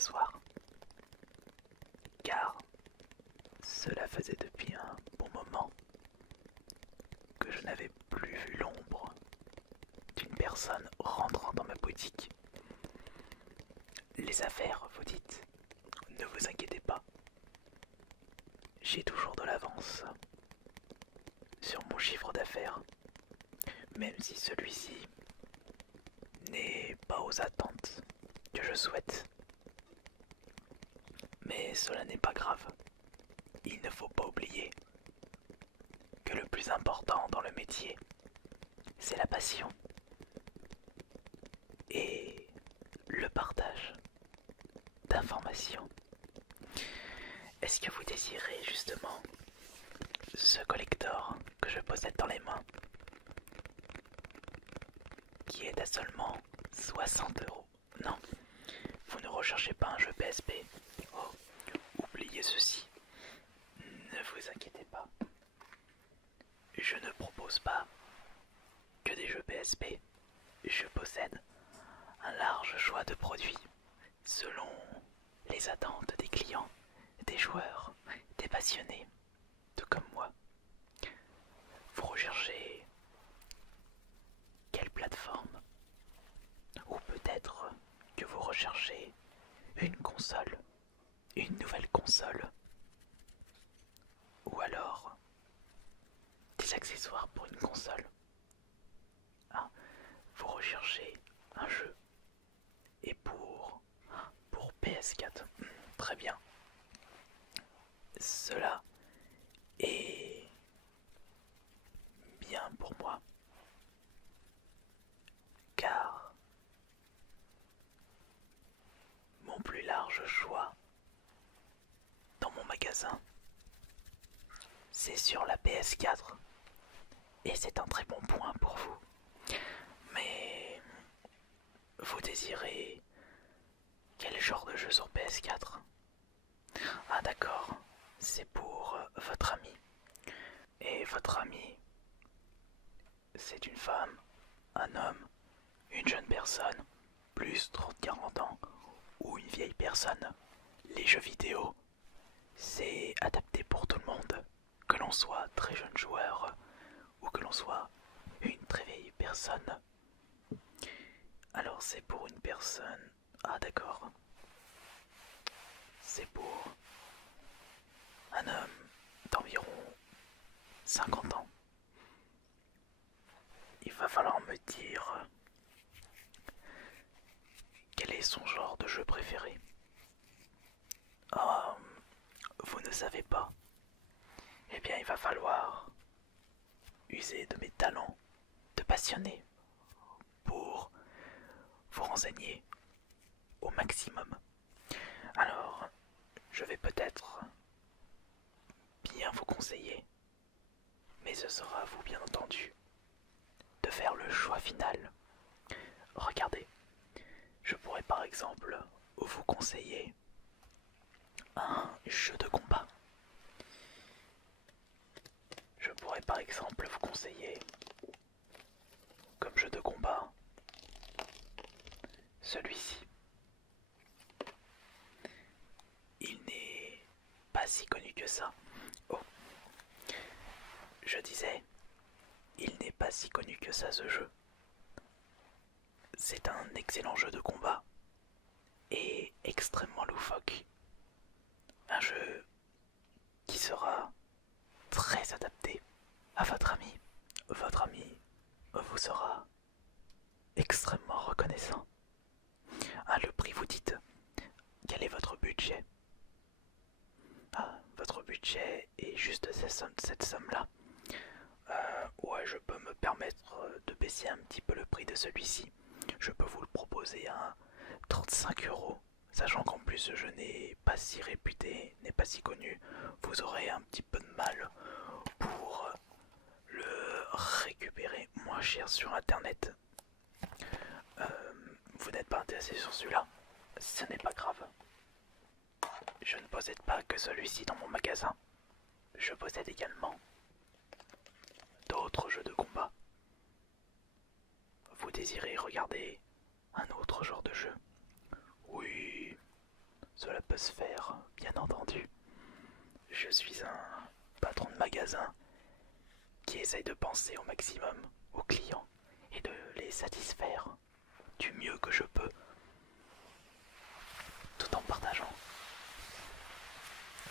soir, car cela faisait depuis un bon moment que je n'avais plus vu l'ombre d'une personne rentrant dans ma boutique. Les affaires, vous dites, ne vous inquiétez pas, j'ai toujours de l'avance sur mon chiffre d'affaires, même si celui-ci n'est pas aux attentes que je souhaite. Mais cela n'est pas grave. Il ne faut pas oublier que le plus important dans le métier, c'est la passion et le partage d'informations. Est-ce que vous désirez justement ce collector que je possède dans les mains, qui est à seulement 60 €? Non, vous ne recherchez pas un jeu PSP. Oh, oubliez ceci. Ne vous inquiétez pas. Je ne propose pas que des jeux PSP. Je possède un large choix de produits selon les attentes des clients, des joueurs, des passionnés, tout comme moi. Vous recherchez quelle plateforme? Ou peut-être que vous recherchez une console, une nouvelle console, ou alors des accessoires pour une console. Ah, vous recherchez un jeu et pour PS4. Très bien. Cela est bien pour moi, car mon plus large choix dans mon magasin, c'est sur la PS4. Et c'est un très bon point pour vous. Mais vous désirez quel genre de jeu sur PS4? Ah d'accord, c'est pour votre ami. Et votre ami, c'est une femme, un homme, une jeune personne, plus 30-40 ans, ou une vieille personne. Les jeux vidéo, c'est adapté pour tout le monde, que l'on soit très jeune joueur ou que l'on soit une très vieille personne. Alors c'est pour une personne... Ah d'accord. C'est pour un homme d'environ 50 ans. Il va falloir me dire quel est son genre de jeu préféré. Ah, vous ne savez pas. Eh bien il va falloir user de mes talents de passionné pour vous renseigner au maximum. Alors, je vais peut-être bien vous conseiller, mais ce sera à vous bien entendu de faire le choix final. Regardez, je pourrais par exemple vous conseiller un jeu de combat. Je pourrais par exemple vous conseiller comme jeu de combat celui-ci. Il n'est pas si connu que ça. Oh, je disais, il n'est pas si connu que ça ce jeu. C'est un excellent jeu de combat et extrêmement loufoque. Un jeu qui sera très adapté à votre ami. Votre ami vous sera extrêmement reconnaissant. Ah, le prix, vous dites, quel est votre budget? Ah, votre budget est juste cette somme-là. Ouais, je peux me permettre de baisser un petit peu le prix de celui-ci. Je peux vous le proposer à 35 €. Sachant qu'en plus ce jeu n'est pas si réputé, n'est pas si connu, vous aurez un petit peu de mal pour le récupérer moins cher sur internet. Vous n'êtes pas intéressé sur celui-là? Ce n'est pas grave. Je ne possède pas que celui-ci dans mon magasin. Je possède également d'autres jeux de combat. Vous désirez regarder un autre genre de jeu? Oui, l'atmosphère, bien entendu. Je suis un patron de magasin qui essaye de penser au maximum aux clients et de les satisfaire du mieux que je peux, tout en partageant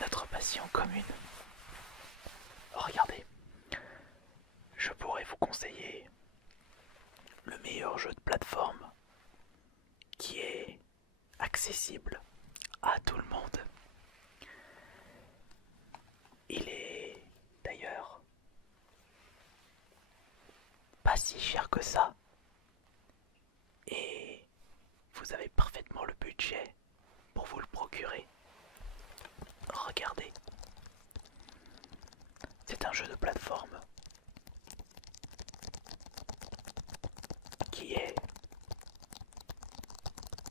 notre passion commune. Regardez, je pourrais vous conseiller le meilleur jeu de plateforme qui est accessible à tout le monde. Il est d'ailleurs pas si cher que ça et vous avez parfaitement le budget pour vous le procurer. Regardez, c'est un jeu de plateforme qui est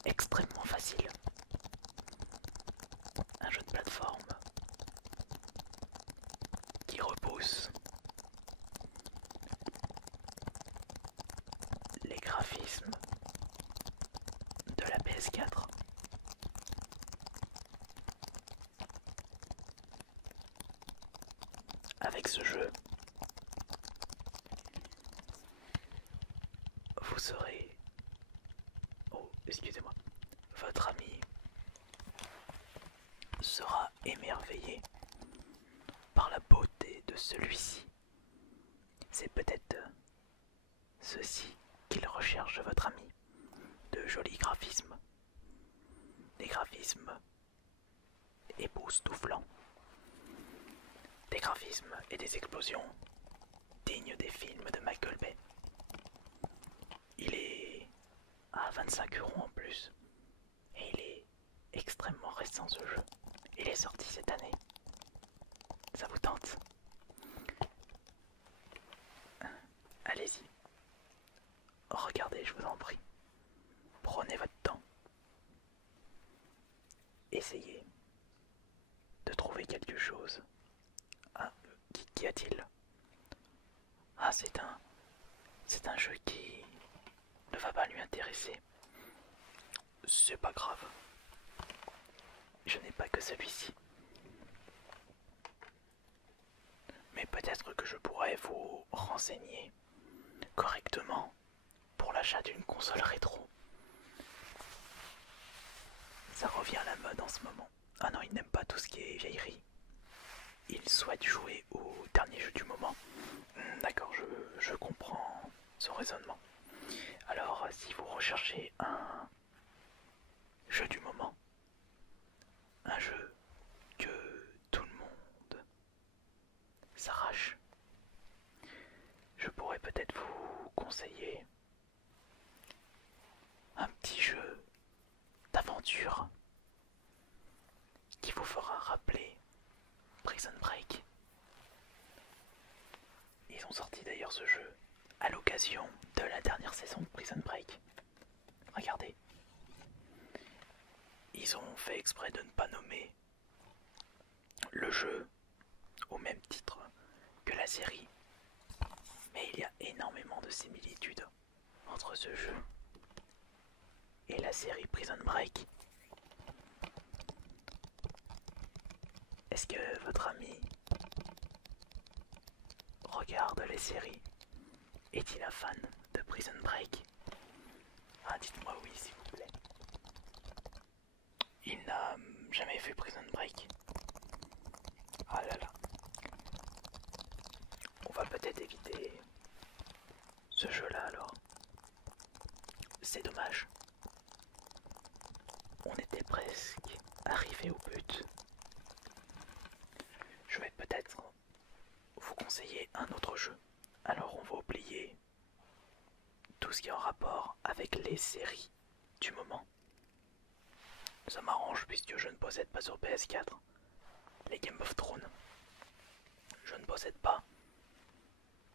extrêmement facile. Un jeu de plateforme qui repousse les graphismes de la PS4. Avec ce jeu, vous serez... Oh, excusez-moi. Votre ami sera émerveillé par la beauté de celui-ci. C'est peut-être ceci qu'il recherche, votre ami. De jolis graphismes. Des graphismes époustouflants. Des graphismes et des explosions dignes des films de Michael Bay. Il est à 25 € en plus. Et il est extrêmement récent ce jeu. Il est sorti cette année. Ça vous tente? Allez-y. Regardez, je vous en prie. Prenez votre temps. Essayez de trouver quelque chose. Ah, qu'y a-t-il? Ah, c'est un jeu qui ne va pas lui intéresser. C'est pas grave. Je n'ai pas que celui-ci. Mais peut-être que je pourrais vous renseigner correctement pour l'achat d'une console rétro. Ça revient à la mode en ce moment. Ah non, il n'aime pas tout ce qui est vieillerie. Il souhaite jouer au dernier jeu du moment. D'accord, je comprends son raisonnement. Alors, si vous recherchez un jeu du moment, un jeu que tout le monde s'arrache, je pourrais peut-être vous conseiller un petit jeu d'aventure qui vous fera rappeler Prison Break. Ils ont sorti d'ailleurs ce jeu à l'occasion de la dernière saison de Prison Break. Regardez. Ils ont fait exprès de ne pas nommer le jeu au même titre que la série. Mais il y a énormément de similitudes entre ce jeu et la série Prison Break. Est-ce que votre ami regarde les séries? Est-il un fan de Prison Break? Ah, dites-moi oui s'il vous plaît. Il n'a jamais fait Prison Break. Ah là là. On va peut-être éviter ce jeu-là alors. C'est dommage. On était presque arrivé au but. Je vais peut-être vous conseiller un autre jeu. Alors on va oublier tout ce qui est en rapport avec les séries du moment. Ça m'arrange puisque je ne possède pas sur PS4 les Game of Thrones. Je ne possède pas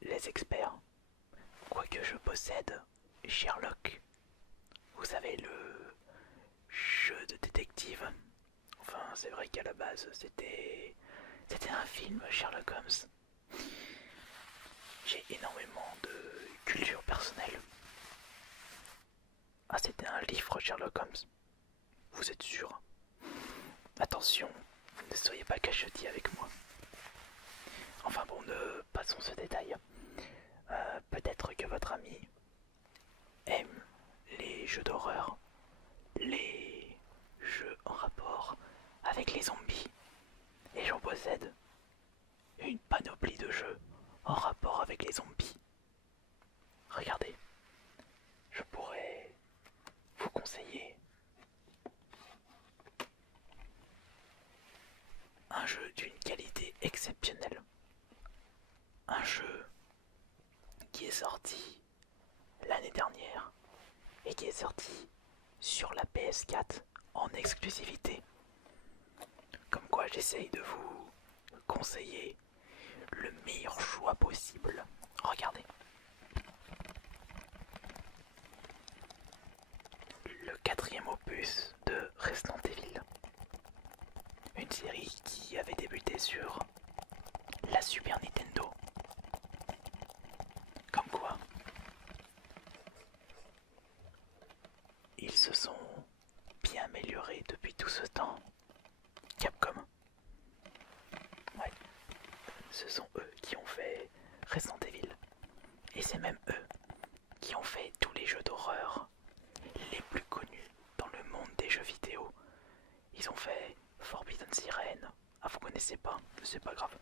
les experts. Quoique je possède Sherlock. Vous savez, le jeu de détective. Enfin, c'est vrai qu'à la base, c'était un film, Sherlock Holmes. J'ai énormément de culture personnelle. Ah, c'était un livre, Sherlock Holmes. Vous êtes sûr? Attention, ne soyez pas cachotis avec moi. Enfin bon, ne passons ce détail. Peut-être que votre ami aime les jeux d'horreur, les jeux en rapport avec les zombies. Et j'en possède une panoplie de jeux en rapport avec les zombies. Regardez, je pourrais vous conseiller un jeu d'une qualité exceptionnelle. Un jeu qui est sorti l'année dernière et qui est sorti sur la PS4 en exclusivité. Comme quoi j'essaye de vous conseiller le meilleur choix possible. Regardez. Le quatrième opus de Resident Evil. Une série qui avait débuté sur la Super Nintendo. Comme quoi, ils se sont bien améliorés depuis tout ce temps. Capcom. Ouais, ce sont eux qui ont fait Resident Evil. Et c'est même eux qui ont fait tous les jeux d'horreur les plus connus dans le monde des jeux vidéo. Ils ont fait Forbidden Siren. Ah, vous connaissez pas, c'est pas grave.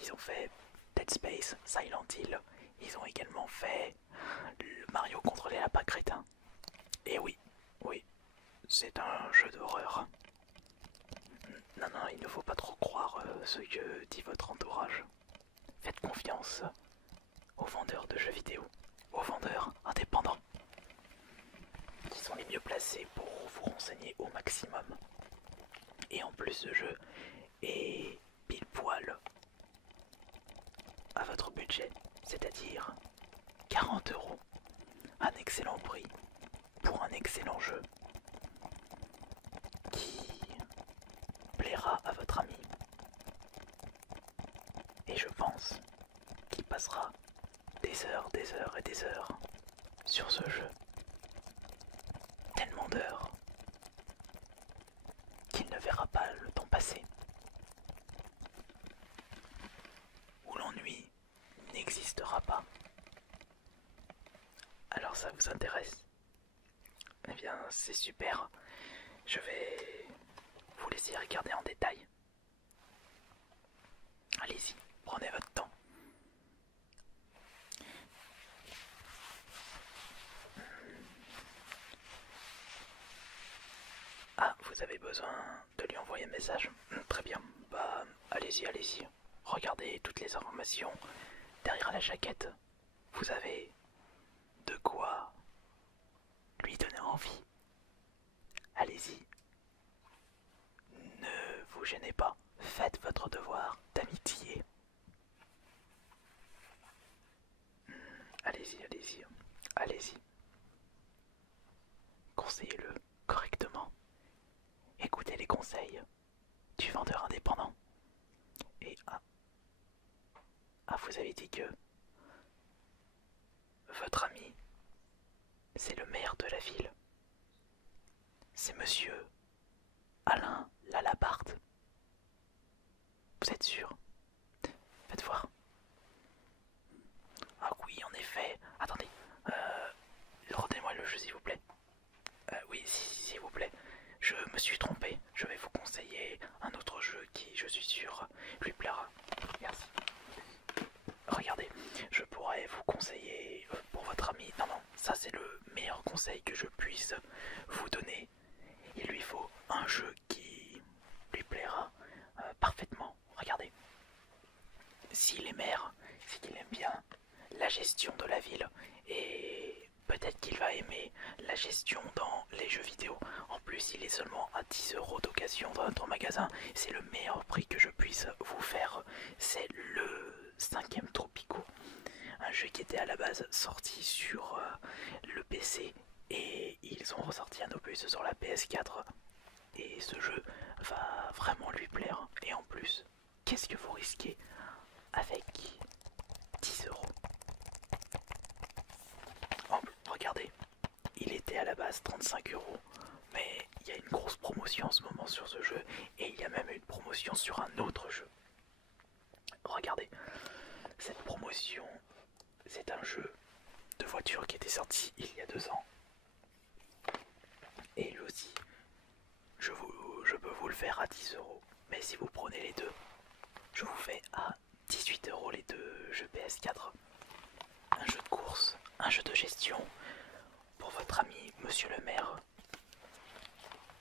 Ils ont fait Dead Space, Silent Hill. Ils ont également fait le Mario contre les lapins crétins. Et oui, oui, c'est un jeu d'horreur. Non, non, il ne faut pas trop croire ce que dit votre entourage. Faites confiance aux vendeurs de jeux vidéo, aux vendeurs indépendants, qui sont les mieux placés pour vous renseigner au maximum. Et en plus, ce jeu est pile poil à votre budget, c'est-à-dire 40 €. Un excellent prix pour un excellent jeu qui plaira à votre ami. Et je pense qu'il passera des heures et des heures sur ce jeu. Tellement d'heures qu'il ne verra pas le temps passer. Où l'ennui n'existera pas. Alors ça vous intéresse? Eh bien c'est super. Je vais vous laisser regarder en détail. Allez-y, prenez votre temps. Ah, vous avez besoin de lui envoyer un message? Très bien, bah allez-y, allez-y. Regardez toutes les informations derrière la jaquette. Vous avez de quoi lui donner envie. Allez-y. Ne vous gênez pas. Faites votre devoir d'amitié. Allez-y, allez-y. Allez-y. Conseillez-le correctement. Écoutez les conseils du vendeur indépendant. Et vous avez dit que votre ami, c'est le maire de la ville. C'est monsieur Alain Lalabarde. Vous êtes sûr? Faites voir. Ah oui, en effet. Attendez. Redonnez-moi le jeu, s'il vous plaît. Oui, s'il vous plaît. Je me suis trompé. Je vais vous conseiller un autre jeu qui, je suis sûr, lui plaira. Merci. Regardez, je pourrais vous conseiller pour votre ami. Non, non, ça c'est le meilleur conseil que je puisse vous donner. Il lui faut un jeu qui lui plaira parfaitement. Regardez. S'il est maire, c'est qu'il aime bien la gestion de la ville et peut-être qu'il va aimer la gestion dans les jeux vidéo. En plus, il est seulement à 10 € d'occasion dans notre magasin. C'est le meilleur prix que je puisse vous faire. C'est le 5e Tropico. Un jeu qui était à la base sorti sur le PC et ils ont ressorti un opus sur la PS4. Et ce jeu va vraiment lui plaire. Et en plus, qu'est-ce que vous risquez avec 10 €? Oh, regardez, il était à la base 35 €, mais il y a une grosse promotion en ce moment sur ce jeu et il y a même une promotion sur un autre jeu. Regardez, cette promotion, c'est un jeu de voiture qui était sorti il y a 2 ans. Et lui aussi, je peux vous le faire à 10 €. Mais si vous prenez les deux, je vous fais à 18 € les deux jeux PS4. Un jeu de course, un jeu de gestion pour votre ami Monsieur le maire.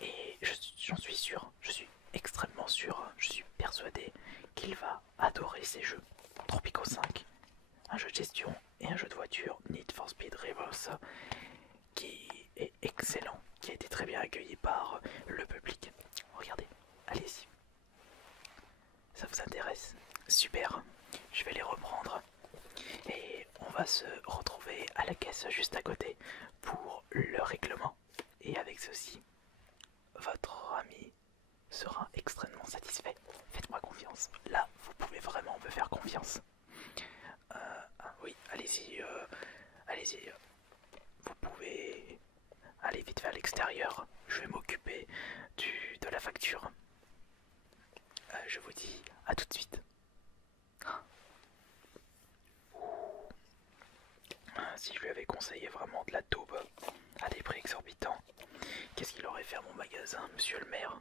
Et j'en suis sûr, je suis extrêmement sûr, je suis persuadé qu'il va adorer ces jeux. Tropico 5, un jeu de gestion et un jeu de voiture, Need for Speed Reverse, qui est excellent, qui a été très bien accueilli par le public. Regardez, allez-y. Ça vous intéresse? Super, je vais les reprendre. Et on va se retrouver à la caisse juste à côté pour le règlement. Et avec ceci, votre ami sera extrêmement satisfait. Faites-moi confiance. Là, vous pouvez vraiment me faire confiance. Oui, allez-y. Allez-y. Vous pouvez aller vite vers l'extérieur. Je vais m'occuper de la facture. Je vous dis à tout de suite. Si je lui avais conseillé vraiment de la taube à des prix exorbitants, qu'est-ce qu'il aurait fait à mon magasin, monsieur le maire?